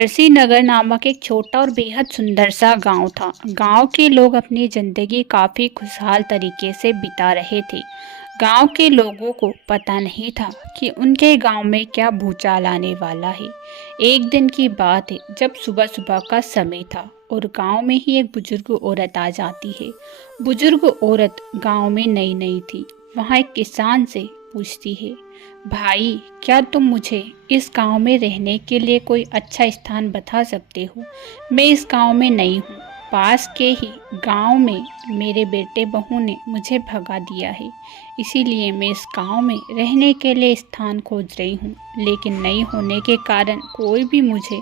तुलसी नगर नामक एक छोटा और बेहद सुंदर सा गांव था। गांव के लोग अपनी जिंदगी काफी खुशहाल तरीके से बिता रहे थे। गांव के लोगों को पता नहीं था कि उनके गांव में क्या भूचाल आने वाला है। एक दिन की बात है जब सुबह सुबह का समय था और गांव में ही एक बुजुर्ग औरत आ जाती है। बुजुर्ग औरत गांव में नई नई थी। वहां एक किसान से पूछती है, भाई क्या तुम मुझे इस गांव में रहने के लिए कोई अच्छा स्थान बता सकते हो? मैं इस गांव में नई हूँ। पास के ही गांव में मेरे बेटे बहू ने मुझे भगा दिया है। इसीलिए मैं इस गांव में रहने के लिए स्थान खोज रही हूँ, लेकिन नई होने के कारण कोई भी मुझे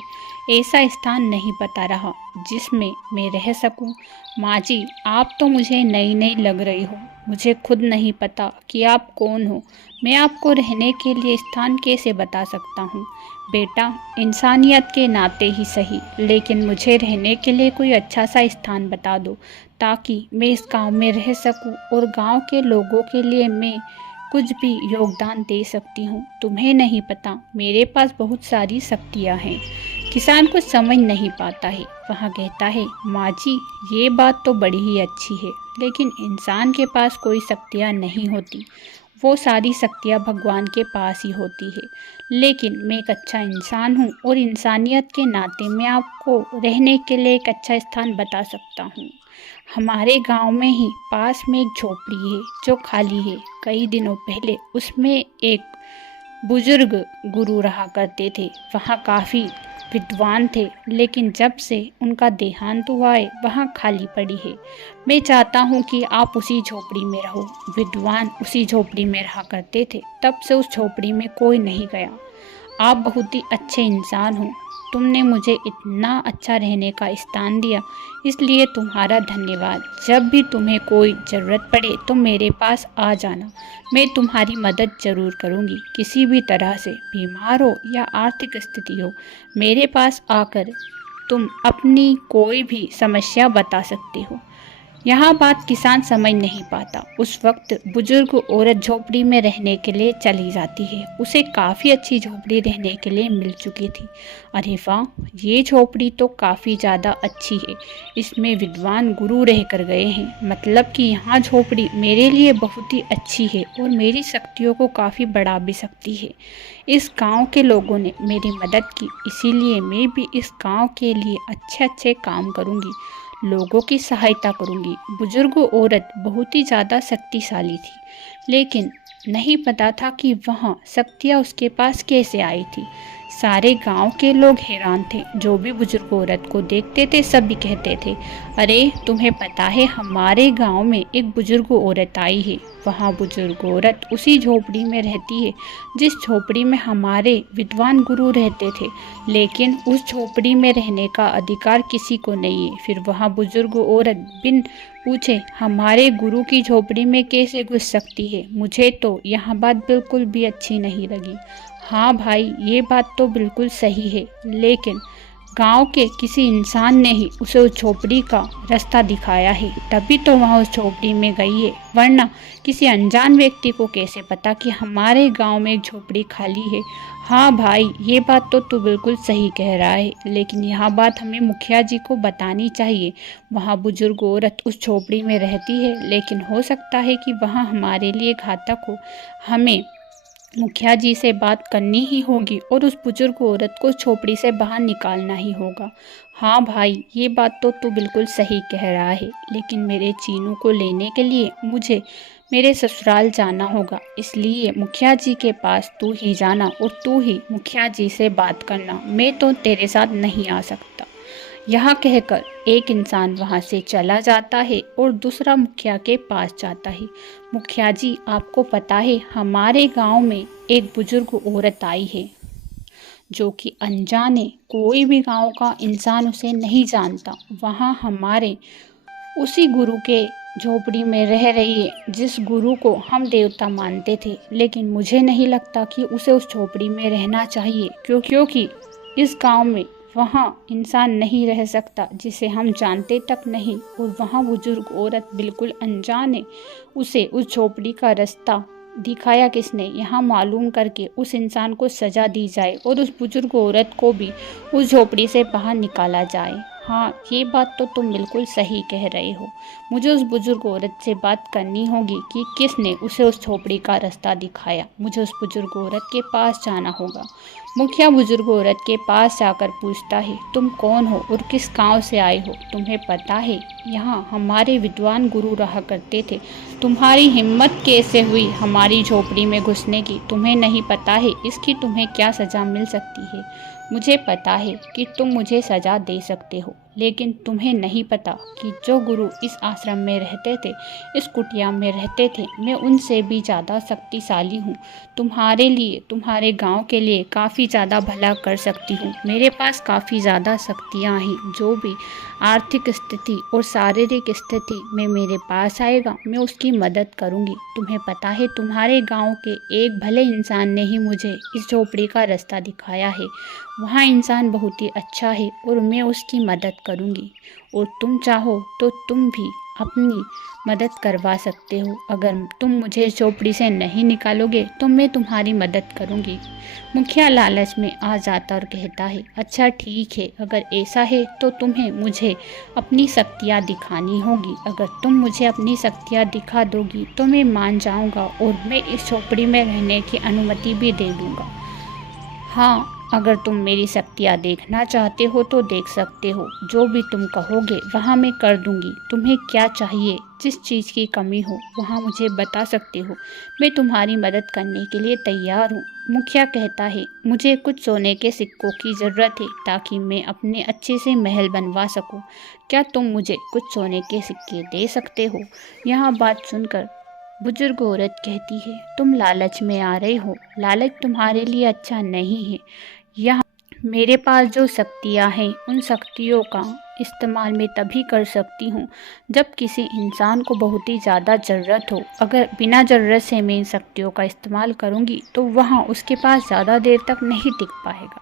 ऐसा स्थान नहीं बता रहा जिसमें मैं रह सकूं। माँ जी, आप तो मुझे नई नई लग रही हो। मुझे खुद नहीं पता कि आप कौन हो। मैं आपको रहने के लिए स्थान कैसे बता सकता हूँ? बेटा, इंसानियत के नाते ही सही, लेकिन मुझे रहने के लिए कोई अच्छा सा स्थान बता दो ताकि मैं इस गांव में रह सकूं और गांव के लोगों के लिए मैं कुछ भी योगदान दे सकती हूँ। तुम्हें नहीं पता, मेरे पास बहुत सारी शक्तियाँ हैं। किसान कुछ समझ नहीं पाता है। वह कहता है, माँ जी, ये बात तो बड़ी ही अच्छी है, लेकिन इंसान के पास कोई शक्तियाँ नहीं होती। वो सारी शक्तियाँ भगवान के पास ही होती है। लेकिन मैं एक अच्छा इंसान हूँ और इंसानियत के नाते मैं आपको रहने के लिए एक अच्छा स्थान बता सकता हूँ। हमारे गांव में ही पास में एक झोपड़ी है जो खाली है। कई दिनों पहले उसमें एक बुजुर्ग गुरु रहा करते थे। वहाँ काफ़ी विद्वान थे, लेकिन जब से उनका देहांत हुआ है वहाँ खाली पड़ी है। मैं चाहता हूँ कि आप उसी झोपड़ी में रहो। विद्वान उसी झोपड़ी में रहा करते थे। तब से उस झोपड़ी में कोई नहीं गया। आप बहुत ही अच्छे इंसान हो। तुमने मुझे इतना अच्छा रहने का स्थान दिया, इसलिए तुम्हारा धन्यवाद। जब भी तुम्हें कोई ज़रूरत पड़े तो मेरे पास आ जाना। मैं तुम्हारी मदद ज़रूर करूँगी। किसी भी तरह से बीमार हो या आर्थिक स्थिति हो, मेरे पास आकर तुम अपनी कोई भी समस्या बता सकते हो। यहाँ बात किसान समझ नहीं पाता। उस वक्त बुजुर्ग औरत झोपड़ी में रहने के लिए चली जाती है। उसे काफ़ी अच्छी झोपड़ी रहने के लिए मिल चुकी थी। अरे वाह, ये झोपड़ी तो काफ़ी ज़्यादा अच्छी है। इसमें विद्वान गुरु रह कर गए हैं। मतलब कि यहाँ झोपड़ी मेरे लिए बहुत ही अच्छी है और मेरी शक्तियों को काफ़ी बढ़ा भी सकती है। इस गांव के लोगों ने मेरी मदद की, इसीलिए मैं भी इस गांव के लिए अच्छे अच्छे काम करूँगी, लोगों की सहायता करूंगी। बुजुर्ग औरत बहुत ही ज़्यादा शक्तिशाली थी, लेकिन नहीं पता था कि वहाँ शक्तियाँ उसके पास कैसे आई थी। सारे गांव के लोग हैरान थे। जो भी बुजुर्ग औरत को देखते थे सभी कहते थे, अरे तुम्हें पता है हमारे गांव में एक बुजुर्ग औरत आई है। वहाँ बुजुर्ग औरत उसी झोपड़ी में रहती है जिस झोपड़ी में हमारे विद्वान गुरु रहते थे, लेकिन उस झोपड़ी में रहने का अधिकार किसी को नहीं है। फिर वहाँ बुजुर्ग औरत बिन पूछे हमारे गुरु की झोपड़ी में कैसे घुस सकती है? मुझे तो यह बात बिल्कुल भी अच्छी नहीं लगी। हाँ भाई, ये बात तो बिल्कुल सही है, लेकिन गांव के किसी इंसान ने ही उसे उस झोपड़ी का रास्ता दिखाया है, तभी तो वह उस झोपड़ी में गई है। वरना किसी अनजान व्यक्ति को कैसे पता कि हमारे गांव में एक झोपड़ी खाली है? हाँ भाई, ये बात तो तू बिल्कुल सही कह रहा है, लेकिन यह बात हमें मुखिया जी को बतानी चाहिए। वहाँ बुजुर्ग औरत उस झोपड़ी में रहती है, लेकिन हो सकता है कि वहाँ हमारे लिए घातक हो। हमें मुखिया जी से बात करनी ही होगी और उस बुजुर्ग औरत को झोपड़ी से बाहर निकालना ही होगा। हाँ भाई, ये बात तो तू बिल्कुल सही कह रहा है, लेकिन मेरे चीनू को लेने के लिए मुझे मेरे ससुराल जाना होगा। इसलिए मुखिया जी के पास तू ही जाना और तू ही मुखिया जी से बात करना। मैं तो तेरे साथ नहीं आ सकता। यह कहकर एक इंसान वहां से चला जाता है और दूसरा मुखिया के पास जाता है। मुखिया जी, आपको पता है हमारे गांव में एक बुजुर्ग औरत आई है जो कि अनजान है। कोई भी गांव का इंसान उसे नहीं जानता। वहाँ हमारे उसी गुरु के झोपड़ी में रह रही है जिस गुरु को हम देवता मानते थे, लेकिन मुझे नहीं लगता कि उसे उस झोपड़ी में रहना चाहिए, क्योंकि इस गांव में वहाँ इंसान नहीं रह सकता जिसे हम जानते तक नहीं, और वहाँ बुजुर्ग औरत बिल्कुल अनजान है। उसे उस झोपड़ी का रास्ता दिखाया किसने, यहाँ मालूम करके उस इंसान को सज़ा दी जाए और उस बुजुर्ग औरत को भी उस झोपड़ी से बाहर निकाला जाए। हाँ, ये बात तो तुम बिल्कुल सही कह रहे हो। मुझे उस बुजुर्ग औरत से बात करनी होगी कि किसने उसे उस झोपड़ी का रास्ता दिखाया। मुझे उस बुजुर्ग औरत के पास जाना होगा। मुखिया बुजुर्ग औरत के पास जाकर पूछता है, तुम कौन हो और किस गांव से आए हो? तुम्हें पता है यहाँ हमारे विद्वान गुरु रहा करते थे। तुम्हारी हिम्मत कैसे हुई हमारी झोपड़ी में घुसने की? तुम्हें नहीं पता है इसकी तुम्हें क्या सज़ा मिल सकती है? मुझे पता है कि तुम मुझे सज़ा दे सकते हो, लेकिन तुम्हें नहीं पता कि जो गुरु इस आश्रम में रहते थे, इस कुटिया में रहते थे, मैं उनसे भी ज़्यादा शक्तिशाली हूँ। तुम्हारे लिए, तुम्हारे गांव के लिए काफ़ी ज़्यादा भला कर सकती हूँ। मेरे पास काफ़ी ज़्यादा शक्तियाँ हैं। जो भी आर्थिक स्थिति और शारीरिक स्थिति में मेरे पास आएगा, मैं उसकी मदद करूँगी। तुम्हें पता है तुम्हारे गांव के एक भले इंसान ने ही मुझे इस झोपड़ी का रास्ता दिखाया है। वहाँ इंसान बहुत ही अच्छा है और मैं उसकी मदद करूँगी। और तुम चाहो तो तुम भी अपनी मदद करवा सकते हो। अगर तुम मुझे झोपड़ी से नहीं निकालोगे तो मैं तुम्हारी मदद करूँगी। मुखिया लालच में आ जाता और कहता है, अच्छा ठीक है, अगर ऐसा है तो तुम्हें मुझे अपनी शक्तियाँ दिखानी होगी। अगर तुम मुझे अपनी शक्तियाँ दिखा दोगी तो मैं मान जाऊँगा और मैं इस झोपड़ी में रहने की अनुमति भी दे दूँगा। हाँ, अगर तुम मेरी शक्तियाँ देखना चाहते हो तो देख सकते हो। जो भी तुम कहोगे वहाँ मैं कर दूँगी। तुम्हें क्या चाहिए, जिस चीज़ की कमी हो वहाँ मुझे बता सकते हो। मैं तुम्हारी मदद करने के लिए तैयार हूँ। मुखिया कहता है, मुझे कुछ सोने के सिक्कों की ज़रूरत है ताकि मैं अपने अच्छे से महल बनवा सकूँ। क्या तुम मुझे कुछ सोने के सिक्के दे सकते हो? यहाँ बात सुनकर बुजुर्ग औरत कहती है, तुम लालच में आ रहे हो। लालच तुम्हारे लिए अच्छा नहीं है। यहाँ मेरे पास जो शक्तियाँ हैं उन शक्तियों का इस्तेमाल मैं तभी कर सकती हूँ जब किसी इंसान को बहुत ही ज़्यादा ज़रूरत हो। अगर बिना ज़रूरत से मैं इन शक्तियों का इस्तेमाल करूँगी तो वहाँ उसके पास ज़्यादा देर तक नहीं टिक पाएगा।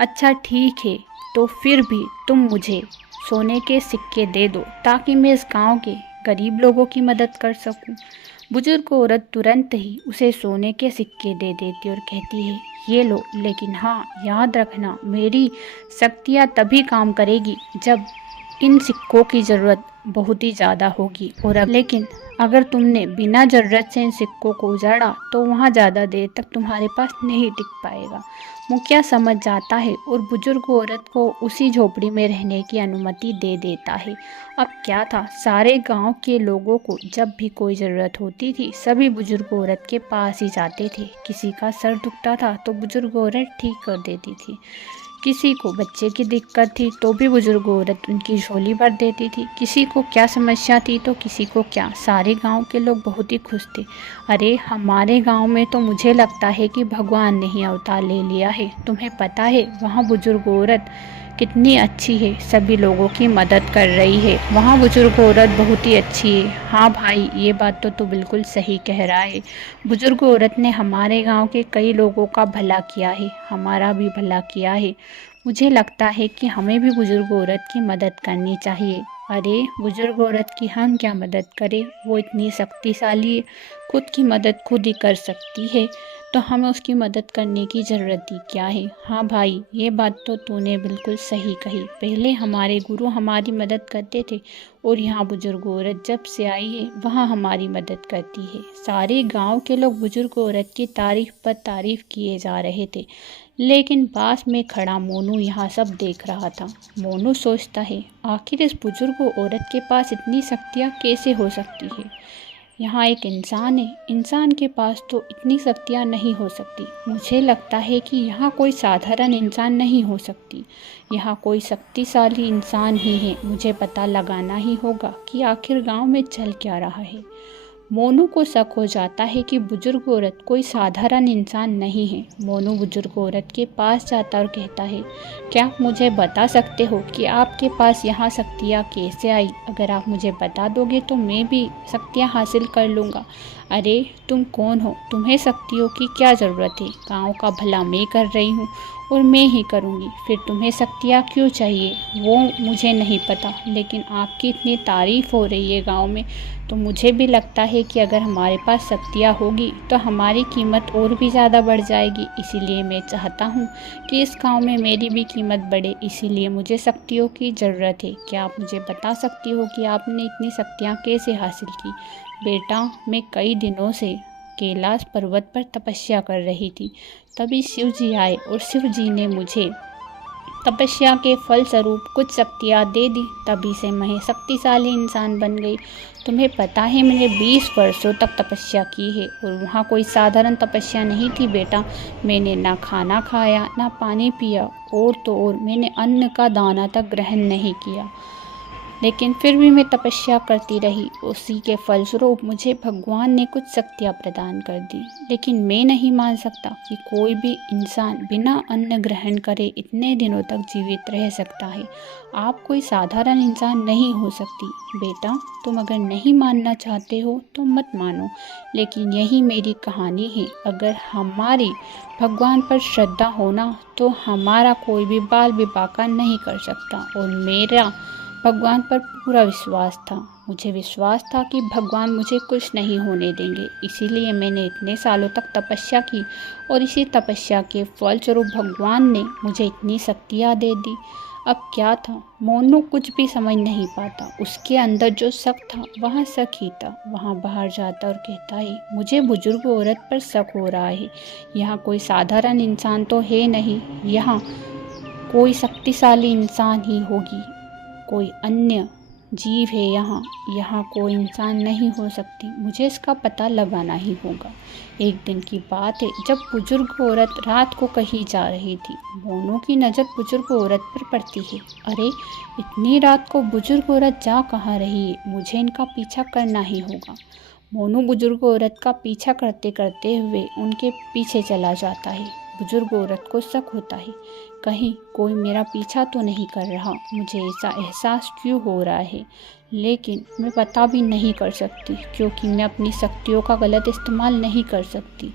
अच्छा ठीक है, तो फिर भी तुम मुझे सोने के सिक्के दे दो ताकि मैं इस गांव के गरीब लोगों की मदद कर सकूं। बुजुर्ग औरत तुरंत ही उसे सोने के सिक्के दे देती और कहती है, ये लो, लेकिन हाँ याद रखना, मेरी शक्तियाँ तभी काम करेगी जब इन सिक्कों की ज़रूरत बहुत ही ज़्यादा होगी। और लेकिन अगर तुमने बिना ज़रूरत से इन सिक्कों को उजाड़ा तो वहाँ ज़्यादा देर तक तुम्हारे पास नहीं टिक पाएगा। मुखिया समझ जाता है और बुजुर्ग औरत को उसी झोपड़ी में रहने की अनुमति दे देता है। अब क्या था, सारे गांव के लोगों को जब भी कोई ज़रूरत होती थी सभी बुजुर्ग औरत के पास ही जाते थे। किसी का सर दुखता था तो बुजुर्ग औरत ठीक कर देती थी। किसी को बच्चे की दिक्कत थी तो भी बुजुर्ग औरत उनकी झोली भर देती थी। किसी को क्या समस्या थी तो किसी को क्या। सारे गांव के लोग बहुत ही खुश थे। अरे हमारे गांव में तो मुझे लगता है कि भगवान ने ही अवतार ले लिया है। तुम्हें पता है वहाँ बुजुर्ग औरत कितनी अच्छी है, सभी लोगों की मदद कर रही है। वहाँ बुजुर्ग औरत बहुत ही अच्छी है। हाँ भाई, ये बात तो तू बिल्कुल सही कह रहा है। बुजुर्ग औरत ने हमारे गांव के कई लोगों का भला किया है, हमारा भी भला किया है। मुझे लगता है कि हमें भी बुजुर्ग औरत की मदद करनी चाहिए। अरे बुजुर्ग औरत की हम क्या मदद करें, वो इतनी शक्तिशाली है, खुद की मदद खुद ही कर सकती है, तो हमें उसकी मदद करने की ज़रूरत ही क्या है। हाँ भाई, ये बात तो तूने बिल्कुल सही कही। पहले हमारे गुरु हमारी मदद करते थे और यहाँ बुजुर्ग औरत जब से आई है वहाँ हमारी मदद करती है। सारे गांव के लोग बुजुर्ग औरत की तारीफ पर तारीफ किए जा रहे थे, लेकिन पास में खड़ा मोनू यहाँ सब देख रहा था। मोनू सोचता है, आखिर इस बुजुर्ग औरत के पास इतनी शक्तियाँ कैसे हो सकती है। यहाँ एक इंसान है, इंसान के पास तो इतनी शक्तियाँ नहीं हो सकती। मुझे लगता है कि यहाँ कोई साधारण इंसान नहीं हो सकती, यहाँ कोई शक्तिशाली इंसान ही है। मुझे पता लगाना ही होगा कि आखिर गांव में चल क्या रहा है। मोनू को शक हो जाता है कि बुजुर्ग औरत कोई साधारण इंसान नहीं है। मोनू बुजुर्ग औरत के पास जाता और कहता है, क्या आप मुझे बता सकते हो कि आपके पास यहाँ शक्तियाँ कैसे आई? अगर आप मुझे बता दोगे तो मैं भी शक्तियाँ हासिल कर लूँगा। अरे तुम कौन हो? तुम्हें शक्तियों की क्या ज़रूरत है? गांव का भला मैं कर रही हूँ और मैं ही करूँगी। फिर तुम्हें शक्तियाँ क्यों चाहिए वो मुझे नहीं पता, लेकिन आपकी इतनी तारीफ़ हो रही है गाँव में, तो मुझे भी लगता है कि अगर हमारे पास शक्तियाँ होगी तो हमारी कीमत और भी ज़्यादा बढ़ जाएगी। इसीलिए मैं चाहता हूँ कि इस गाँव में मेरी भी कीमत बढ़े, इसीलिए मुझे शक्तियों की ज़रूरत है। क्या आप मुझे बता सकती हो कि आपने इतनी शक्तियाँ कैसे हासिल की? बेटा, मैं कई दिनों से कैलाश पर्वत पर तपस्या कर रही थी। तभी शिव जी आए और शिव जी ने मुझे तपस्या के फल स्वरूप कुछ शक्तियाँ दे दी। तभी से मैं शक्तिशाली इंसान बन गई। तुम्हें पता है मैंने 20 वर्षों तक तपस्या की है और वहाँ कोई साधारण तपस्या नहीं थी बेटा। मैंने ना खाना खाया ना पानी पिया, और तो और मैंने अन्न का दाना तक ग्रहण नहीं किया। लेकिन फिर भी मैं तपस्या करती रही। उसी के फलस्वरूप मुझे भगवान ने कुछ शक्तियाँ प्रदान कर दी। लेकिन मैं नहीं मान सकता कि कोई भी इंसान बिना अन्न ग्रहण करे इतने दिनों तक जीवित रह सकता है। आप कोई साधारण इंसान नहीं हो सकती। बेटा, तुम अगर नहीं मानना चाहते हो तो मत मानो, लेकिन यही मेरी कहानी है। अगर हमारी भगवान पर श्रद्धा होना तो हमारा कोई भी बाल विपाका नहीं कर सकता। और मेरा भगवान पर पूरा विश्वास था। मुझे विश्वास था कि भगवान मुझे कुछ नहीं होने देंगे। इसीलिए मैंने इतने सालों तक तपस्या की और इसी तपस्या के फलस्वरूप भगवान ने मुझे इतनी शक्तियाँ दे दी। अब क्या था, मोनू कुछ भी समझ नहीं पाता। उसके अंदर जो शक था वहाँ शक ही था। वहाँ बाहर जाता और कहता है, मुझे बुजुर्ग औरत पर शक हो रहा है। यहाँ कोई साधारण इंसान तो है नहीं, यहाँ कोई शक्तिशाली इंसान ही होगी। कोई अन्य जीव है यहाँ, यहाँ कोई इंसान नहीं हो सकती। मुझे इसका पता लगाना ही होगा। एक दिन की बात है, जब बुजुर्ग औरत रात को कहीं जा रही थी। मोनू की नज़र बुजुर्ग औरत पर पड़ती है। अरे, इतनी रात को बुजुर्ग औरत जा कहाँ रही है? मुझे इनका पीछा करना ही होगा। मोनू बुजुर्ग औरत का पीछा करते करते हुए उनके पीछे चला जाता है। बुजुर्ग औरत को शक होता है, कहीं कोई मेरा पीछा तो नहीं कर रहा। मुझे ऐसा एहसास क्यों हो रहा है, लेकिन मैं पता भी नहीं कर सकती, क्योंकि मैं अपनी शक्तियों का गलत इस्तेमाल नहीं कर सकती।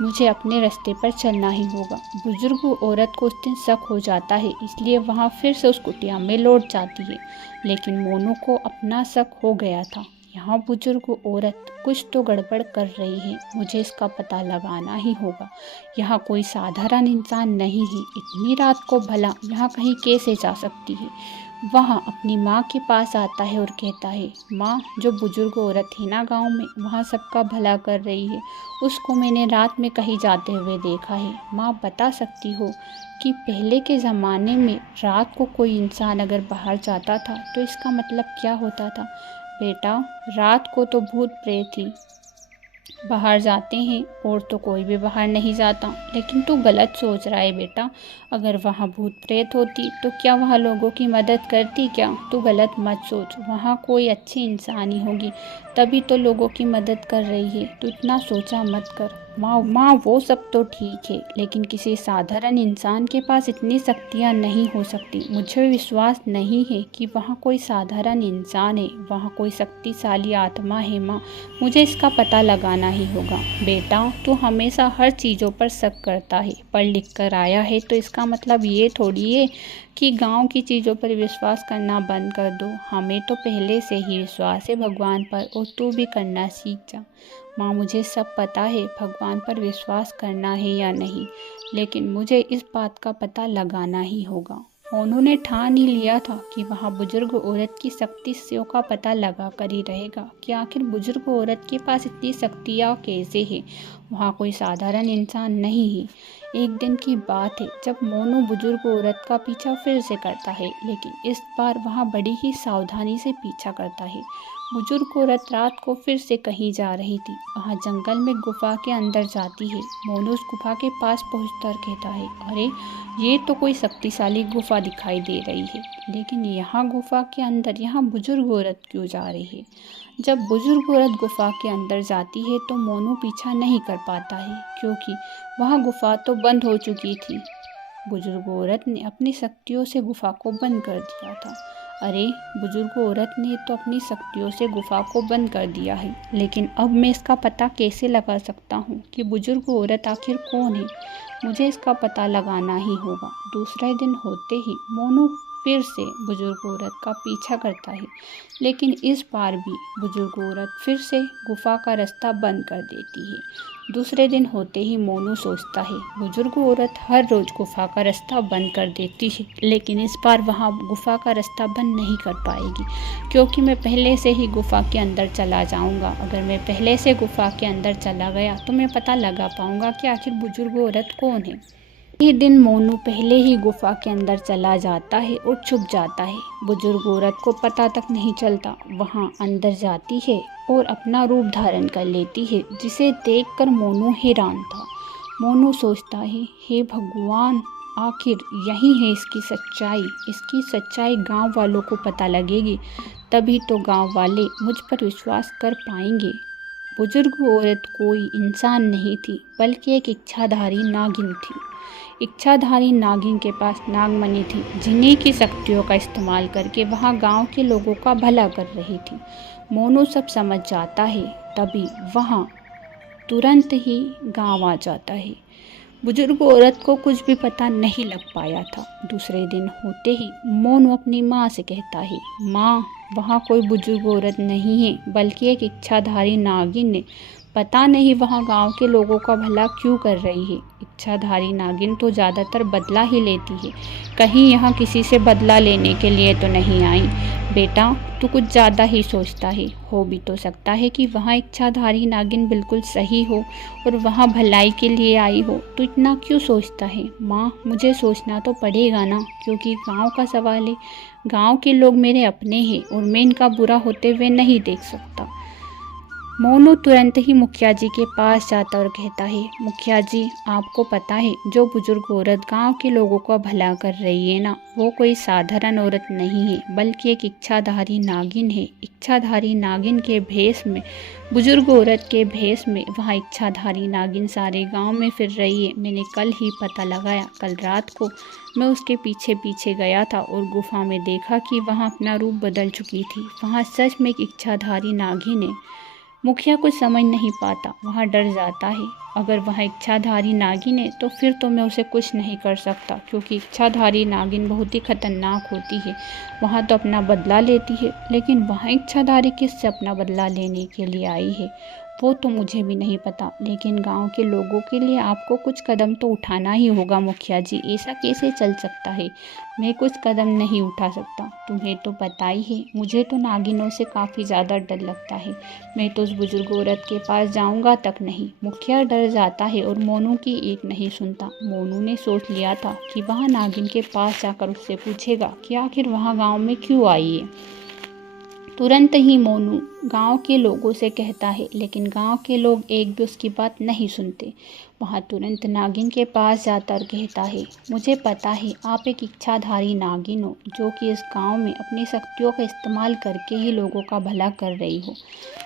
मुझे अपने रास्ते पर चलना ही होगा। बुजुर्ग औरत को उस दिन शक हो जाता है, इसलिए वहाँ फिर से उस कुटिया में लौट जाती है। लेकिन मोनू को अपना शक हो गया था। यहाँ बुजुर्ग औरत कुछ तो गड़बड़ कर रही है, मुझे इसका पता लगाना ही होगा। यहाँ कोई साधारण इंसान नहीं है। इतनी रात को भला यहाँ कहीं कैसे जा सकती है? वहाँ अपनी माँ के पास आता है और कहता है, माँ, जो बुजुर्ग औरत है ना गांव में, वहाँ सबका भला कर रही है। उसको मैंने रात में कहीं जाते हुए देखा है। माँ, बता सकती हो कि पहले के ज़माने में रात को कोई इंसान अगर बाहर जाता था तो इसका मतलब क्या होता था? बेटा, रात को तो भूत प्रेत ही बाहर जाते हैं, और तो कोई भी बाहर नहीं जाता। लेकिन तू गलत सोच रहा है बेटा। अगर वहाँ भूत प्रेत होती तो क्या वहाँ लोगों की मदद करती क्या? तू गलत मत सोच। वहाँ कोई अच्छी इंसान ही होगी, तभी तो लोगों की मदद कर रही है। तू इतना सोचा मत कर। माँ, वो सब तो ठीक है, लेकिन किसी साधारण इंसान के पास इतनी शक्तियाँ नहीं हो सकती। मुझे विश्वास नहीं है कि वहाँ कोई साधारण इंसान है, वहाँ कोई शक्तिशाली आत्मा है। माँ, मुझे इसका पता लगाना ही होगा। बेटा, तू हमेशा हर चीज़ों पर शक करता है। पढ़ लिख कर आया है तो इसका मतलब ये थोड़ी है कि गांव की चीज़ों पर विश्वास करना बंद कर दो। हमें तो पहले से ही विश्वास है भगवान पर, और तू भी करना सीख जा। माँ, मुझे सब पता है भगवान पर विश्वास करना है या नहीं, लेकिन मुझे इस बात का पता लगाना ही होगा। उन्होंने ठान ही लिया था कि वहाँ बुजुर्ग औरत की शक्तियों का पता लगा कर ही रहेगा कि आखिर बुजुर्ग औरत के पास इतनी शक्तियाँ कैसे है। वहाँ कोई साधारण इंसान नहीं है। एक दिन की बात है, जब मोनू बुजुर्ग औरत का पीछा फिर से करता है, लेकिन इस बार वहाँ बड़ी ही सावधानी से पीछा करता है। बुजुर्ग औरत रात को फिर से कहीं जा रही थी। वहाँ जंगल में गुफा के अंदर जाती है। मोनू उस गुफा के पास पहुँचकर कहता है, अरे, ये तो कोई शक्तिशाली गुफा दिखाई दे रही है, लेकिन यहाँ गुफा के अंदर यहाँ बुजुर्ग औरत क्यों जा रही है? जब बुजुर्ग औरत गुफा के अंदर जाती है तो मोनू पीछा नहीं कर पाता है, क्योंकि वहाँ गुफा तो बंद हो चुकी थी। बुजुर्ग औरत ने अपनी शक्तियों से गुफा को बंद कर दिया था। अरे, बुजुर्ग औरत ने तो अपनी शक्तियों से गुफा को बंद कर दिया है, लेकिन अब मैं इसका पता कैसे लगा सकता हूँ कि बुजुर्ग औरत आखिर कौन है। मुझे इसका पता लगाना ही होगा। दूसरे दिन होते ही मोनू फिर से बुजुर्ग औरत का पीछा करता है, लेकिन इस बार भी बुजुर्ग औरत फिर से गुफा का रास्ता बंद कर देती है। दूसरे दिन होते ही मोनू सोचता है, बुजुर्ग औरत हर रोज गुफा का रास्ता बंद कर देती है, लेकिन इस बार वहाँ गुफा का रास्ता बंद नहीं कर पाएगी, क्योंकि मैं पहले से ही गुफा के अंदर चला जाऊंगा। अगर मैं पहले से गुफा के अंदर चला गया तो मैं पता लगा पाऊंगा कि आखिर बुजुर्ग औरत कौन है। एक दिन मोनू पहले ही गुफा के अंदर चला जाता है और छुप जाता है। बुजुर्ग औरत को पता तक नहीं चलता। वहाँ अंदर जाती है और अपना रूप धारण कर लेती है, जिसे देखकर मोनू हैरान था। मोनू सोचता है, हे भगवान, आखिर यही है इसकी सच्चाई। इसकी सच्चाई गांव वालों को पता लगेगी, तभी तो गांव वाले मुझ पर विश्वास कर पाएंगे। बुजुर्ग औरत कोई इंसान नहीं थी, बल्कि एक इच्छाधारी नागिन थी। इच्छाधारी नागिन के पास नागमणि थी, जिन्हीं की शक्तियों का इस्तेमाल करके वहाँ गांव के लोगों का भला कर रही थी। मोनू सब समझ जाता है, तभी वहाँ तुरंत ही गांव आ जाता है। बुजुर्ग औरत को कुछ भी पता नहीं लग पाया था। दूसरे दिन होते ही मोनू अपनी माँ से कहता है, माँ, वहाँ कोई बुजुर्ग औरत नहीं है, बल्कि एक इच्छाधारी नागिन है। पता नहीं वहाँ गांव के लोगों का भला क्यों कर रही है। इच्छाधारी नागिन तो ज़्यादातर बदला ही लेती है, कहीं यहाँ किसी से बदला लेने के लिए तो नहीं आई। बेटा, तू कुछ ज़्यादा ही सोचता है। हो भी तो सकता है कि वहाँ इच्छाधारी नागिन बिल्कुल सही हो और वहाँ भलाई के लिए आई हो। तू इतना क्यों सोचता है? माँ, मुझे सोचना तो पड़ेगा ना, क्योंकि गांव का सवाल है। गांव के लोग मेरे अपने हैं और मैं इनका बुरा होते हुए नहीं देख सकता। मोनू तुरंत ही मुखिया जी के पास जाता और कहता है, मुखिया जी, आपको पता है जो बुजुर्ग औरत गांव के लोगों का भला कर रही है ना, वो कोई साधारण औरत नहीं है, बल्कि एक इच्छाधारी नागिन है। इच्छाधारी नागिन के भेष में, बुजुर्ग औरत के भेष में वहाँ इच्छाधारी नागिन सारे गांव में फिर रही है। मैंने कल ही पता लगाया। कल रात को मैं उसके पीछे पीछे गया था और गुफा में देखा कि वहाँ अपना रूप बदल चुकी थी। वहाँ सच में एक इच्छाधारी नागिन है। मुखिया कुछ समझ नहीं पाता, वहाँ डर जाता है। अगर वह इच्छाधारी नागिन है तो फिर तो मैं उसे कुछ नहीं कर सकता, क्योंकि इच्छाधारी नागिन बहुत ही खतरनाक होती है। वहाँ तो अपना बदला लेती है, लेकिन वहाँ इच्छाधारी किससे अपना बदला लेने के लिए आई है वो तो मुझे भी नहीं पता। लेकिन गांव के लोगों के लिए आपको कुछ कदम तो उठाना ही होगा मुखिया जी। ऐसा कैसे चल सकता है? मैं कुछ कदम नहीं उठा सकता। तुम्हें तो पता ही है, मुझे तो नागिनों से काफ़ी ज़्यादा डर लगता है। मैं तो उस बुजुर्ग औरत के पास जाऊंगा तक नहीं। मुखिया डर जाता है और मोनू की एक नहीं सुनता। मोनू ने सोच लिया था कि वहाँ नागिन के पास जाकर उससे पूछेगा कि आखिर वहाँ गाँव में क्यों आई है। तुरंत ही मोनू गांव के लोगों से कहता है, लेकिन गांव के लोग एक भी उसकी बात नहीं सुनते। वहाँ तुरंत नागिन के पास जाता और कहता है, मुझे पता है आप एक इच्छाधारी नागिन हो, जो कि इस गांव में अपनी शक्तियों का इस्तेमाल करके ही लोगों का भला कर रही हो।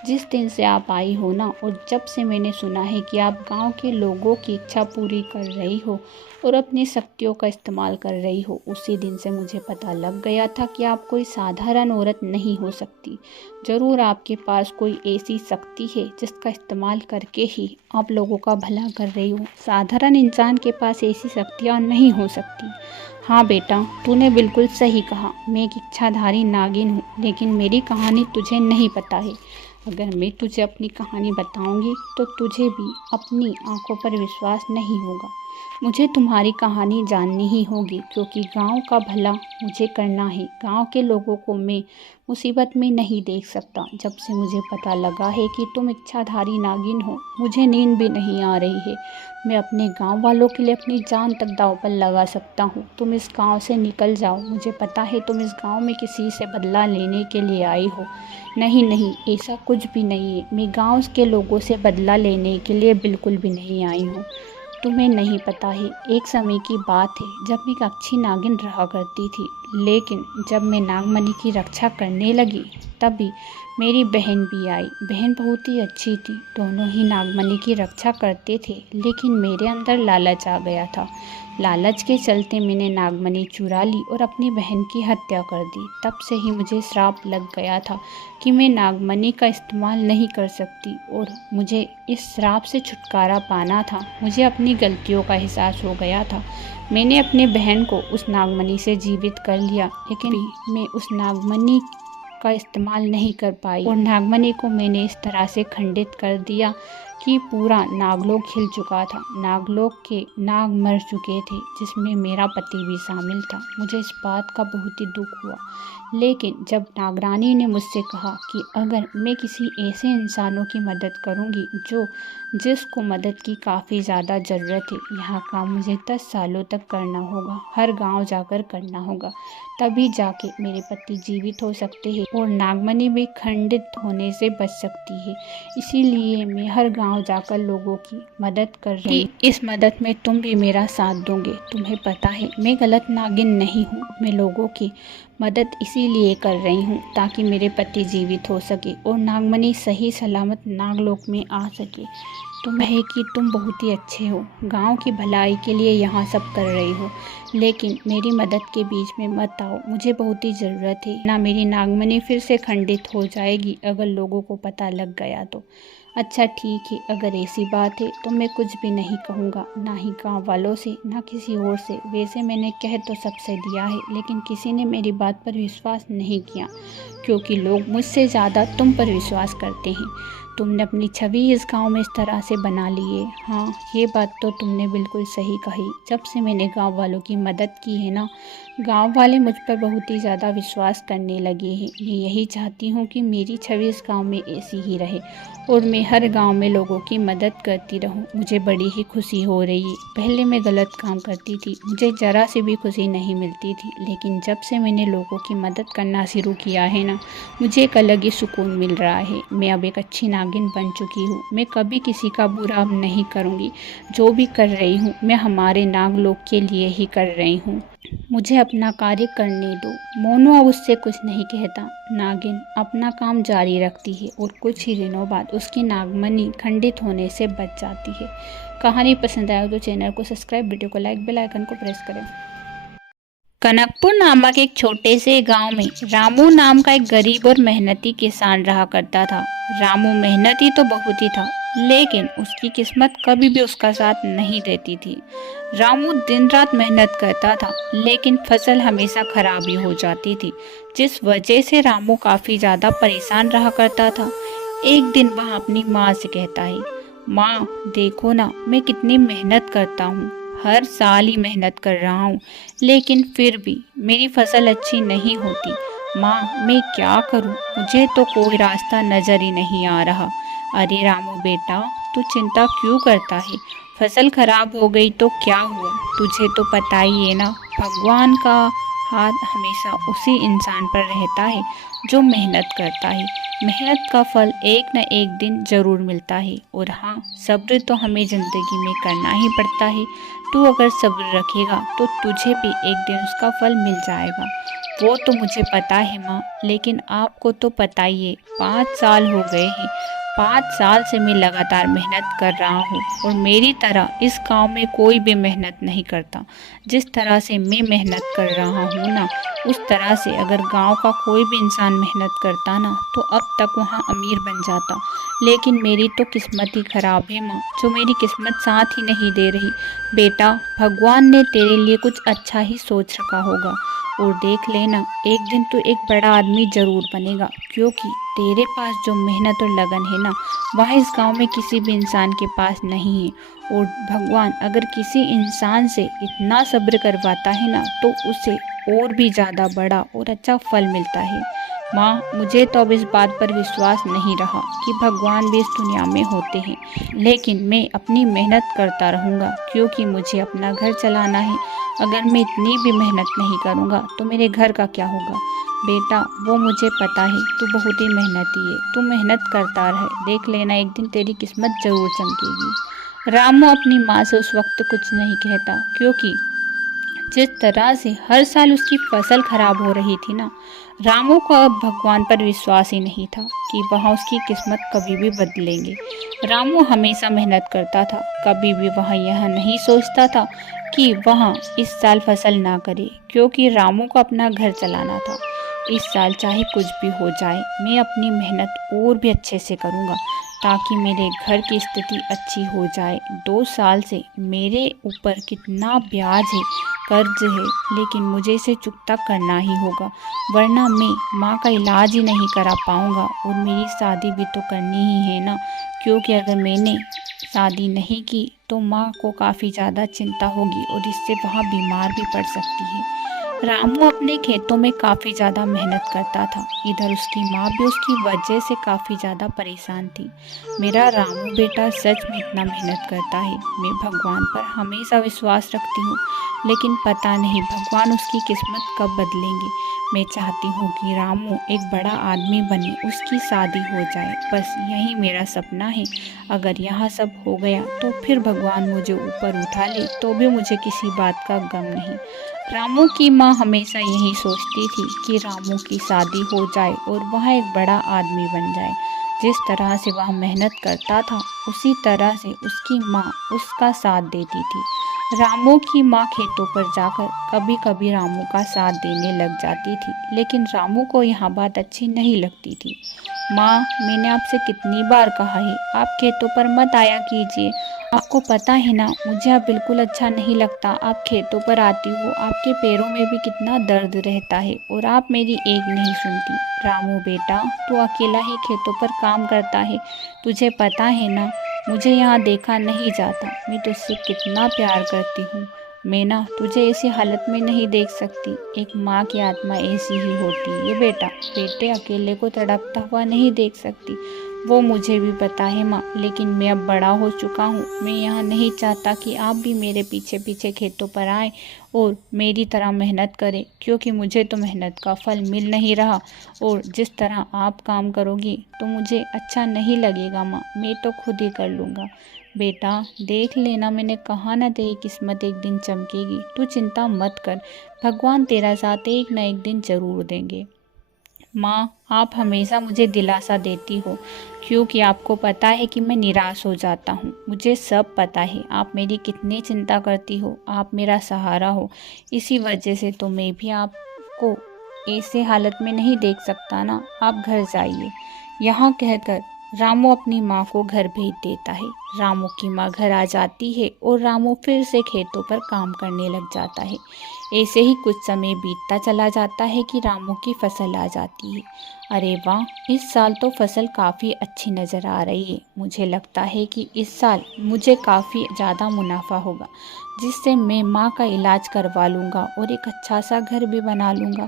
जिस दिन से आप आई हो ना, और जब से मैंने सुना है कि आप गांव के लोगों की इच्छा पूरी कर रही हो और अपनी शक्तियों का इस्तेमाल कर रही हो, उसी दिन से मुझे पता लग गया था कि आप कोई साधारण औरत नहीं हो सकती। ज़रूर आपके पास कोई ऐसी शक्ति है जिसका इस्तेमाल करके ही आप लोगों का भला कर रही हो। साधारण इंसान के पास ऐसी शक्तियाँ नहीं हो सकती। हाँ बेटा, तूने बिल्कुल सही कहा। मैं एक इच्छाधारी नागिन हूँ, लेकिन मेरी कहानी तुझे नहीं पता है। अगर मैं तुझे अपनी कहानी बताऊंगी तो तुझे भी अपनी आंखों पर विश्वास नहीं होगा। मुझे तुम्हारी कहानी जाननी ही होगी, क्योंकि गांव का भला मुझे करना है। गांव के लोगों को मैं मुसीबत में नहीं देख सकता। जब से मुझे पता लगा है कि तुम इच्छाधारी नागिन हो, मुझे नींद भी नहीं आ रही है। मैं अपने गांव वालों के लिए अपनी जान तक दांव पर लगा सकता हूँ। तुम इस गांव से निकल जाओ। मुझे पता है तुम इस गांव में किसी से बदला लेने के लिए आई हो। नहीं नहीं, ऐसा कुछ भी नहीं है। मैं गांव के लोगों से बदला लेने के लिए बिल्कुल भी नहीं आई हूँ। तुम्हें नहीं पता है, एक समय की बात है जब मैं एक अच्छी नागिन रहा करती थी, लेकिन जब मैं नागमणि की रक्षा करने लगी तभी मेरी बहन भी आई। बहन बहुत ही अच्छी थी, दोनों ही नागमणि की रक्षा करते थे, लेकिन मेरे अंदर लालच आ गया था। लालच के चलते मैंने नागमणि चुरा ली और अपनी बहन की हत्या कर दी। तब से ही मुझे श्राप लग गया था कि मैं नागमणि का इस्तेमाल नहीं कर सकती और मुझे इस श्राप से छुटकारा पाना था। मुझे अपनी गलतियों का एहसास हो गया था। मैंने अपनी बहन को उस नागमणि से जीवित कर लिया, लेकिन मैं उस नागमणि का इस्तेमाल नहीं कर पाई और नागमणि को मैंने इस तरह से खंडित कर दिया कि पूरा नागलोक हिल चुका था। नागलोक के नाग मर चुके थे, जिसमें मेरा पति भी शामिल था। मुझे इस बात का बहुत ही दुख हुआ, लेकिन जब नागरानी ने मुझसे कहा कि अगर मैं किसी ऐसे इंसानों की मदद करूंगी जिसको मदद की काफ़ी ज़्यादा ज़रूरत है, यहाँ काम मुझे 10 सालों तक करना होगा, हर गांव जाकर करना होगा, तभी जाके मेरे पति जीवित हो सकते हैं और नागमणि भी खंडित होने से बच सकती है। इसीलिए मैं हर गांव जाकर लोगों की मदद कर रही हूँ। इस मदद में तुम भी मेरा साथ दोगे। तुम्हें पता है मैं गलत नागिन नहीं हूँ। मैं लोगों की मदद इसीलिए कर रही हूँ ताकि मेरे पति जीवित हो सके और नागमणि सही सलामत नागलोक में आ सके। तुम है कि तुम बहुत ही अच्छे हो, गांव की भलाई के लिए यहाँ सब कर रही हो, लेकिन मेरी मदद के बीच में मत आओ। मुझे बहुत ही ज़रूरत है, ना मेरी नागमणि फिर से खंडित हो जाएगी अगर लोगों को पता लग गया तो। अच्छा ठीक है, अगर ऐसी बात है तो मैं कुछ भी नहीं कहूँगा, ना ही गाँव वालों से ना किसी और से। वैसे मैंने कह तो सबसे दिया है, लेकिन किसी ने मेरी बात पर विश्वास नहीं किया, क्योंकि लोग मुझसे ज़्यादा तुम पर विश्वास करते हैं। तुमने अपनी छवि इस गांव में इस तरह से बना ली है। हाँ, ये बात तो तुमने बिल्कुल सही कही। जब से मैंने गांव वालों की मदद की है ना, गांव वाले मुझ पर बहुत ही ज़्यादा विश्वास करने लगे हैं। मैं यही चाहती हूँ कि मेरी छवि इस गांव में ऐसी ही रहे और मैं हर गांव में लोगों की मदद करती रहूं। मुझे बड़ी ही खुशी हो रही है। पहले मैं गलत काम करती थी, मुझे ज़रा से भी खुशी नहीं मिलती थी, लेकिन जब से मैंने लोगों की मदद करना शुरू किया है ना, मुझे एक अलग ही सुकून मिल रहा है। मैं अब एक अच्छी नागिन बन चुकी हूँ। मैं कभी किसी का बुरा अब नहीं करूँगी। जो भी कर रही हूँ मैं हमारे नागलोक के लिए ही कर रही हूँ। मुझे अपना कार्य करने दो। मोनू अब उससे कुछ नहीं कहता। नागिन अपना काम जारी रखती है और कुछ ही दिनों बाद उसकी नागमणि खंडित होने से बच जाती है। कहानी पसंद आए तो चैनल को सब्सक्राइब, वीडियो को लाइक, बेल आइकन को प्रेस करें। कनकपुर नामक एक छोटे से गांव में रामू नाम का एक गरीब और मेहनती किसान रहा करता था। रामू मेहनती तो बहुत ही था, लेकिन उसकी किस्मत कभी भी उसका साथ नहीं देती थी। रामू दिन रात मेहनत करता था, लेकिन फसल हमेशा खराब ही हो जाती थी, जिस वजह से रामू काफी ज्यादा परेशान रहा करता था। एक दिन वह अपनी माँ से कहता है, माँ देखो ना, मैं कितनी मेहनत करता हूँ, हर साल ही मेहनत कर रहा हूँ, लेकिन फिर भी मेरी फसल अच्छी नहीं होती। माँ मैं क्या करूँ, मुझे तो कोई रास्ता नजर ही नहीं आ रहा। अरे रामू बेटा, तू चिंता क्यों करता है? फसल खराब हो गई तो क्या हुआ, तुझे तो पता ही है ना, भगवान का हाथ हमेशा उसी इंसान पर रहता है जो मेहनत करता है। मेहनत का फल एक न एक दिन जरूर मिलता है। और हाँ, सब्र तो हमें ज़िंदगी में करना ही पड़ता है। तू अगर सब्र रखेगा तो तुझे भी एक दिन उसका फल मिल जाएगा। वो तो मुझे पता है माँ, लेकिन आपको तो पता ही है, 5 साल हो गए हैं। 5 साल से मैं लगातार मेहनत कर रहा हूँ और मेरी तरह इस गांव में कोई भी मेहनत नहीं करता। जिस तरह से मैं मेहनत कर रहा हूँ ना, उस तरह से अगर गांव का कोई भी इंसान मेहनत करता ना, तो अब तक वहाँ अमीर बन जाता। लेकिन मेरी तो किस्मत ही खराब है माँ, जो मेरी किस्मत साथ ही नहीं दे रही। बेटा, भगवान ने तेरे लिए कुछ अच्छा ही सोच रखा होगा और देख लेना, एक दिन तू एक बड़ा आदमी जरूर बनेगा, क्योंकि तेरे पास जो मेहनत और लगन है ना, वह इस गांव में किसी भी इंसान के पास नहीं है। और भगवान अगर किसी इंसान से इतना सब्र करवाता है ना, तो उसे और भी ज़्यादा बड़ा और अच्छा फल मिलता है। माँ, मुझे तो अब इस बात पर विश्वास नहीं रहा कि भगवान भी इस दुनिया में होते हैं, लेकिन मैं अपनी मेहनत करता रहूँगा, क्योंकि मुझे अपना घर चलाना है। अगर मैं इतनी भी मेहनत नहीं करूँगा तो मेरे घर का क्या होगा? बेटा, वो मुझे पता है, तू बहुत ही मेहनती है, तू मेहनत करता रहे, देख लेना एक दिन तेरी किस्मत जरूर चमकेगी। रामू अपनी माँ से उस वक्त कुछ नहीं कहता, क्योंकि जिस तरह से हर साल उसकी फसल खराब हो रही थी ना, रामू को अब भगवान पर विश्वास ही नहीं था कि वह उसकी किस्मत कभी भी बदलेंगे। रामू हमेशा मेहनत करता था, कभी भी वह यह नहीं सोचता था कि वह इस साल फसल ना करे, क्योंकि रामू को अपना घर चलाना था। इस साल चाहे कुछ भी हो जाए, मैं अपनी मेहनत और भी अच्छे से करूँगा ताकि मेरे घर की स्थिति अच्छी हो जाए। 2 साल से मेरे ऊपर कितना ब्याज है, कर्ज है, लेकिन मुझे इसे चुकता करना ही होगा, वरना मैं माँ का इलाज ही नहीं करा पाऊँगा और मेरी शादी भी तो करनी ही है ना, क्योंकि अगर मैंने शादी नहीं की तो माँ को काफ़ी ज़्यादा चिंता होगी और इससे वह बीमार भी पड़ सकती है। रामू अपने खेतों में काफ़ी ज़्यादा मेहनत करता था। इधर उसकी माँ भी उसकी वजह से काफ़ी ज़्यादा परेशान थी। मेरा रामू बेटा सच में इतना मेहनत करता है। मैं भगवान पर हमेशा विश्वास रखती हूँ, लेकिन पता नहीं भगवान उसकी किस्मत कब बदलेंगे। मैं चाहती हूँ कि रामू एक बड़ा आदमी बने, उसकी शादी हो जाए, बस यही मेरा सपना है। अगर यह सब हो गया तो फिर भगवान मुझे ऊपर उठा ले तो भी मुझे किसी बात का गम नहीं। रामू की माँ हमेशा यही सोचती थी कि रामू की शादी हो जाए और वह एक बड़ा आदमी बन जाए। जिस तरह से वह मेहनत करता था, उसी तरह से उसकी माँ उसका साथ देती थी। रामू की माँ खेतों पर जाकर कभी कभी रामू का साथ देने लग जाती थी, लेकिन रामू को यह बात अच्छी नहीं लगती थी। माँ, मैंने आपसे कितनी बार कहा है, आप खेतों पर मत आया कीजिए। आपको पता है ना, मुझे अब बिल्कुल अच्छा नहीं लगता। आप खेतों पर आती हो, आपके पैरों में भी कितना दर्द रहता है और आप मेरी एक नहीं सुनती। रामू बेटा, तू अकेला ही खेतों पर काम करता है, तुझे पता है ना, मुझे यहाँ देखा नहीं जाता। मैं तुझसे कितना प्यार करती हूँ। मैं ना तुझे ऐसी हालत में नहीं देख सकती। एक माँ की आत्मा ऐसी ही होती है बेटा। बेटे अकेले को तड़पता हुआ नहीं देख सकती। वो मुझे भी पता है माँ, लेकिन मैं अब बड़ा हो चुका हूँ। मैं यहाँ नहीं चाहता कि आप भी मेरे पीछे पीछे खेतों पर आए और मेरी तरह मेहनत करें, क्योंकि मुझे तो मेहनत का फल मिल नहीं रहा और जिस तरह आप काम करोगी तो मुझे अच्छा नहीं लगेगा माँ। मैं तो खुद ही कर लूँगा। बेटा देख लेना, मैंने कहा ना तेरी किस्मत एक दिन चमकेगी। तू चिंता मत कर, भगवान तेरा साथ एक न एक दिन जरूर देंगे। माँ, आप हमेशा मुझे दिलासा देती हो, क्योंकि आपको पता है कि मैं निराश हो जाता हूँ। मुझे सब पता है आप मेरी कितनी चिंता करती हो, आप मेरा सहारा हो। इसी वजह से तो मैं भी आपको ऐसे हालत में नहीं देख सकता ना। आप घर जाइए। यहाँ कहकर रामू अपनी माँ को घर भेज देता है। रामू की माँ घर आ जाती है और रामू फिर से खेतों पर काम करने लग जाता है। ऐसे ही कुछ समय बीतता चला जाता है कि रामू की फसल आ जाती है। अरे वाह, इस साल तो फसल काफ़ी अच्छी नज़र आ रही है। मुझे लगता है कि इस साल मुझे काफ़ी ज़्यादा मुनाफा होगा, जिससे मैं माँ का इलाज करवा लूँगा और एक अच्छा सा घर भी बना लूँगा,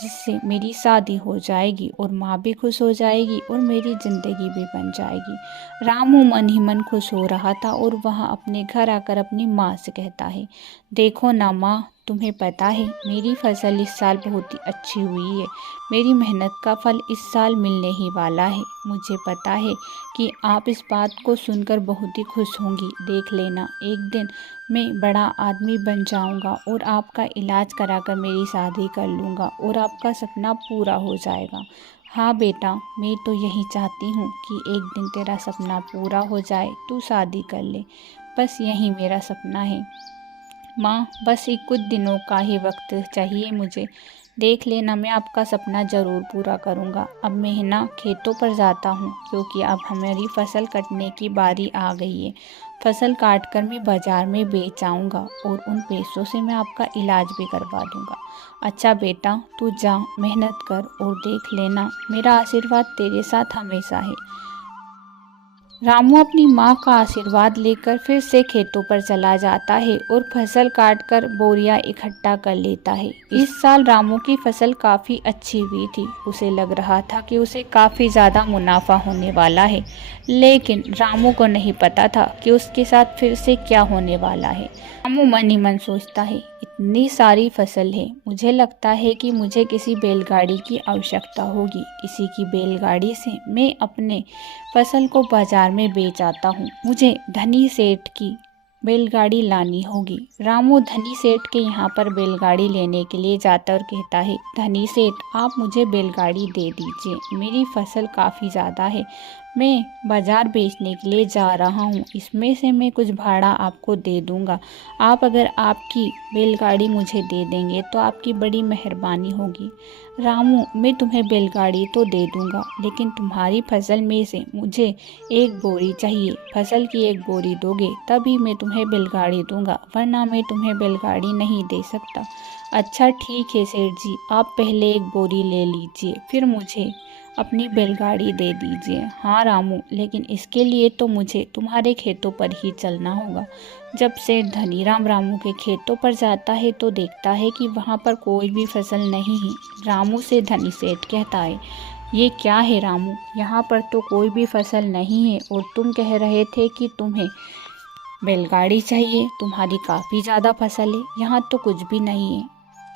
जिससे मेरी शादी हो जाएगी और माँ भी खुश हो जाएगी और मेरी ज़िंदगी भी बन जाएगी। रामू मन ही मन खुश हो रहा था और वह अपने घर आकर अपनी माँ से कहता है, देखो ना माँ, तुम्हें पता है मेरी फसल इस साल बहुत ही अच्छी हुई है। मेरी मेहनत का फल इस साल मिलने ही वाला है। मुझे पता है कि आप इस बात को सुनकर बहुत ही खुश होंगी। देख लेना, एक दिन मैं बड़ा आदमी बन जाऊंगा और आपका इलाज कराकर मेरी शादी कर लूँगा और आपका सपना पूरा हो जाएगा। हाँ बेटा, मैं तो यही चाहती हूँ कि एक दिन तेरा सपना पूरा हो जाए, तू शादी कर ले। बस यही मेरा सपना है माँ। बस एक कुछ दिनों का ही वक्त चाहिए मुझे। देख लेना, मैं आपका सपना ज़रूर पूरा करूँगा। अब मैं है ना खेतों पर जाता हूँ, क्योंकि अब हमारी फसल कटने की बारी आ गई है। फसल काट कर मैं बाज़ार में बेच आऊँगा और उन पैसों से मैं आपका इलाज भी करवा दूँगा। अच्छा बेटा, तू जा, मेहनत कर और देख लेना, मेरा आशीर्वाद तेरे साथ हमेशा है। रामू अपनी माँ का आशीर्वाद लेकर फिर से खेतों पर चला जाता है और फसल काटकर बोरियां इकट्ठा कर लेता है। इस साल रामू की फसल काफ़ी अच्छी हुई थी। उसे लग रहा था कि उसे काफ़ी ज़्यादा मुनाफा होने वाला है, लेकिन रामू को नहीं पता था कि उसके साथ फिर से क्या होने वाला है। रामू मन ही मन सोचता है, इतनी सारी फसल है, मुझे लगता है कि मुझे किसी बैलगाड़ी की आवश्यकता होगी। किसी की बैलगाड़ी से मैं अपने फसल को बाजार में बेच आता हूँ। मुझे धनी सेठ की बैलगाड़ी लानी होगी। रामू धनी सेठ के यहाँ पर बैलगाड़ी लेने के लिए जाता और कहता है, धनी सेठ आप मुझे बैलगाड़ी दे दीजिए, मेरी फसल काफ़ी ज़्यादा है, मैं बाज़ार बेचने के लिए जा रहा हूँ, इसमें से मैं कुछ भाड़ा आपको दे दूँगा। आप अगर आपकी बैलगाड़ी मुझे दे देंगे तो आपकी बड़ी मेहरबानी होगी। रामू मैं तुम्हें बैलगाड़ी तो दे दूँगा, लेकिन तुम्हारी फसल में से मुझे एक बोरी चाहिए। फसल की एक बोरी दोगे तभी मैं तुम्हें बैलगाड़ी दूँगा, वरना मैं तुम्हें बैलगाड़ी नहीं दे सकता। अच्छा ठीक है सेठ जी, आप पहले एक बोरी ले लीजिए, फिर मुझे अपनी बैलगाड़ी दे दीजिए। हाँ रामू, लेकिन इसके लिए तो मुझे तुम्हारे खेतों पर ही चलना होगा। जब सेठ धनीराम रामू के खेतों पर जाता है तो देखता है कि वहाँ पर कोई भी फसल नहीं है। रामू से धनी सेठ कहता है, ये क्या है रामू, यहाँ पर तो कोई भी फसल नहीं है और तुम कह रहे थे कि तुम्हें बैलगाड़ी चाहिए, तुम्हारी काफ़ी ज़्यादा फसल है, यहाँ तो कुछ भी नहीं है।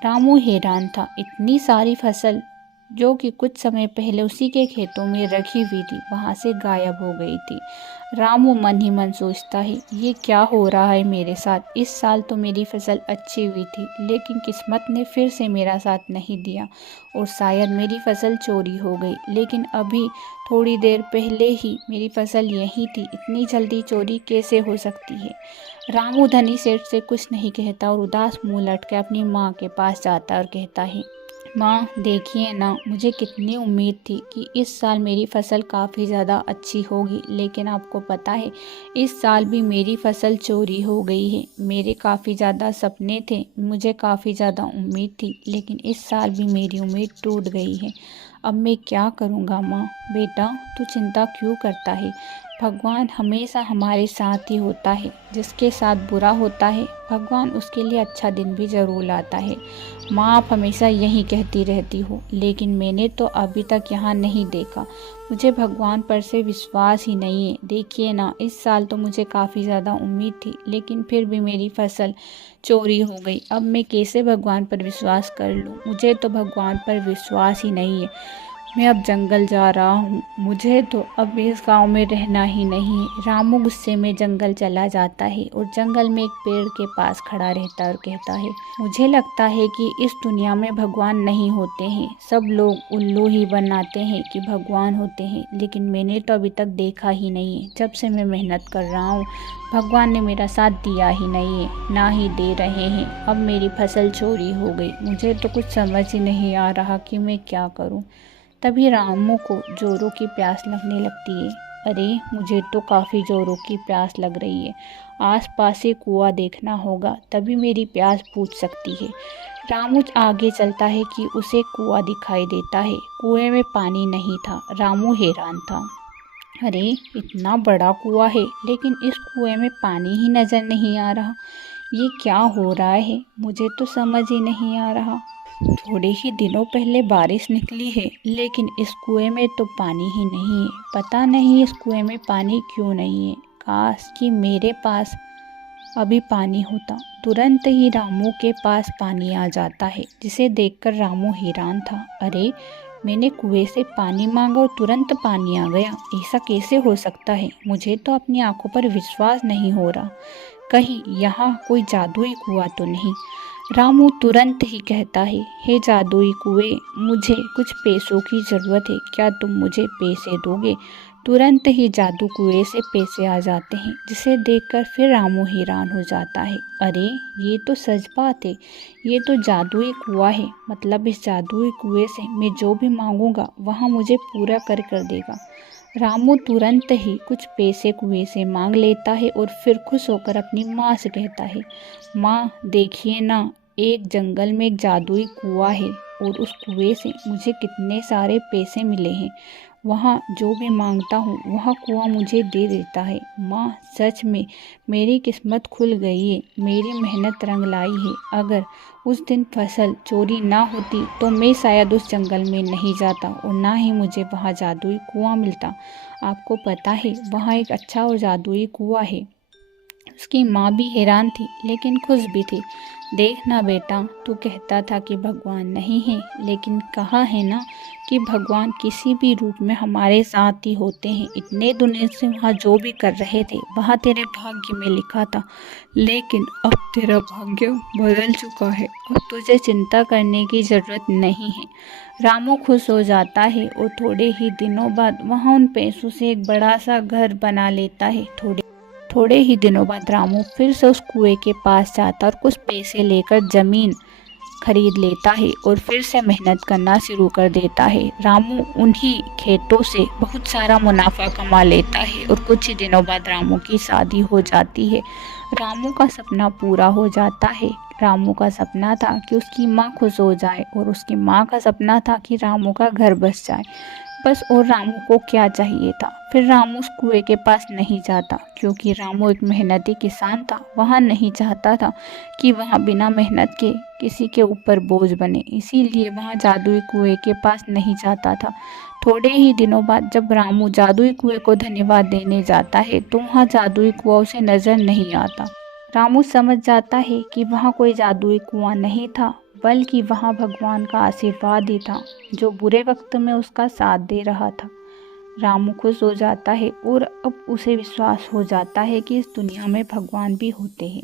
रामू हैरान था, इतनी सारी फसल जो कि कुछ समय पहले उसी के खेतों में रखी हुई थी वहाँ से गायब हो गई थी। रामू मन ही मन सोचता है, ये क्या हो रहा है मेरे साथ, इस साल तो मेरी फसल अच्छी हुई थी लेकिन किस्मत ने फिर से मेरा साथ नहीं दिया और शायद मेरी फसल चोरी हो गई, लेकिन अभी थोड़ी देर पहले ही मेरी फसल यहीं थी, इतनी जल्दी चोरी कैसे हो सकती है। रामू धनी सेठ से कुछ नहीं कहता और उदास मुंह लटके अपनी माँ के पास जाता और कहता है, माँ देखिए ना, मुझे कितनी उम्मीद थी कि इस साल मेरी फसल काफ़ी ज़्यादा अच्छी होगी, लेकिन आपको पता है इस साल भी मेरी फसल चोरी हो गई है। मेरे काफ़ी ज़्यादा सपने थे, मुझे काफ़ी ज़्यादा उम्मीद थी, लेकिन इस साल भी मेरी उम्मीद टूट गई है। अब मैं क्या करूँगा माँ। बेटा तू चिंता क्यों करता है, भगवान हमेशा हमारे साथ ही होता है, जिसके साथ बुरा होता है भगवान उसके लिए अच्छा दिन भी ज़रूर लाता है। माँ आप हमेशा यही कहती रहती हो, लेकिन मैंने तो अभी तक यहाँ नहीं देखा, मुझे भगवान पर से विश्वास ही नहीं है। देखिए ना, इस साल तो मुझे काफ़ी ज़्यादा उम्मीद थी, लेकिन फिर भी मेरी फसल चोरी हो गई। अब मैं कैसे भगवान पर विश्वास कर लूँ, मुझे तो भगवान पर विश्वास ही नहीं है। मैं अब जंगल जा रहा हूँ, मुझे तो अब इस गांव में रहना ही नहीं है। रामू गुस्से में जंगल चला जाता है और जंगल में एक पेड़ के पास खड़ा रहता है और कहता है, मुझे लगता है कि इस दुनिया में भगवान नहीं होते हैं, सब लोग उल्लू ही बनाते हैं कि भगवान होते हैं, लेकिन मैंने तो अभी तक देखा ही नहीं है। जब से मैं मेहनत कर रहा हूँ भगवान ने मेरा साथ दिया ही नहीं है, ना ही दे रहे हैं। अब मेरी फसल चोरी हो गई, मुझे तो कुछ समझ ही नहीं आ रहा कि मैं क्या करूँ। तभी रामू को जोरों की प्यास लगने लगती है। अरे मुझे तो काफ़ी जोरों की प्यास लग रही है, आसपास से कुआं देखना होगा तभी मेरी प्यास बुझ सकती है। रामू आगे चलता है कि उसे कुआं दिखाई देता है, कुएं में पानी नहीं था। रामू हैरान था, अरे इतना बड़ा कुआं है लेकिन इस कुएं में पानी ही नज़र नहीं आ रहा, ये क्या हो रहा है, मुझे तो समझ ही नहीं आ रहा। थोड़े ही दिनों पहले बारिश निकली है, लेकिन इस कुएं में तो पानी ही नहीं है, पता नहीं इस कुएं में पानी क्यों नहीं है। काश कि मेरे पास अभी पानी होता। तुरंत ही रामू के पास पानी आ जाता है, जिसे देखकर रामू हैरान था। अरे मैंने कुएं से पानी मांगा और तुरंत पानी आ गया, ऐसा कैसे हो सकता है, मुझे तो अपनी आंखों पर विश्वास नहीं हो रहा। कहीं यहाँ कोई जादुई कुआं तो नहीं। रामू तुरंत ही कहता है, हे जादुई कुएं, मुझे कुछ पैसों की ज़रूरत है, क्या तुम मुझे पैसे दोगे। तुरंत ही जादू कुएं से पैसे आ जाते हैं, जिसे देखकर फिर रामू हैरान हो जाता है। अरे ये तो सच बात है, ये तो जादुई कुआं है, मतलब इस जादुई कुएं से मैं जो भी मांगूंगा वहाँ मुझे पूरा कर देगा। रामू तुरंत ही कुछ पैसे कुएं से मांग लेता है और फिर खुश होकर अपनी माँ से कहता है, माँ देखिए ना, एक जंगल में एक जादुई कुआं है और उस कुएं से मुझे कितने सारे पैसे मिले हैं, वहाँ जो भी मांगता हूँ वह कुआं मुझे दे देता है। माँ सच में मेरी किस्मत खुल गई है, मेरी मेहनत रंग लाई है। अगर उस दिन फसल चोरी ना होती तो मैं शायद उस जंगल में नहीं जाता और ना ही मुझे वहाँ जादुई कुआं मिलता। आपको पता है वहाँ एक अच्छा और जादुई कुआं है। उसकी माँ भी हैरान थी लेकिन खुश भी थी। देख ना बेटा, तू कहता था कि भगवान नहीं है, लेकिन कहा है ना कि भगवान किसी भी रूप में हमारे साथ ही होते हैं। इतने दिन से वहाँ जो भी कर रहे थे वहाँ तेरे भाग्य में लिखा था, लेकिन अब तेरा भाग्य बदल चुका है। अब तुझे चिंता करने की ज़रूरत नहीं है। रामू खुश हो जाता है और थोड़े ही दिनों बाद वहाँ उन पैसों से एक बड़ा सा घर बना लेता है। थोड़े ही दिनों बाद रामू फिर से उस कुएं के पास जाता और कुछ पैसे लेकर जमीन खरीद लेता है और फिर से मेहनत करना शुरू कर देता है। रामू उन्हीं खेतों से बहुत सारा मुनाफा कमा लेता है और कुछ ही दिनों बाद रामू की शादी हो जाती है। रामू का सपना पूरा हो जाता है। रामू का सपना था कि उसकी माँ खुश हो जाए और उसकी माँ का सपना था कि रामू का घर बस जाए। बस और रामू को क्या चाहिए था। फिर रामू उस कुएं के पास नहीं जाता, क्योंकि रामू एक मेहनती किसान था। वहाँ नहीं चाहता था कि वहाँ बिना मेहनत के किसी के ऊपर बोझ बने, इसीलिए वहाँ जादुई कुएं के पास नहीं जाता था। थोड़े ही दिनों बाद जब रामू जादुई कुएं को धन्यवाद देने जाता है तो वहाँ जादुई कुआं उसे नजर नहीं आता। रामू समझ जाता है कि वहाँ कोई जादुई कुआं नहीं था, बल्कि वहाँ भगवान का आशीर्वाद ही था, जो बुरे वक्त में उसका साथ दे रहा था। रामू खुश हो जाता है और अब उसे विश्वास हो जाता है कि इस दुनिया में भगवान भी होते हैं।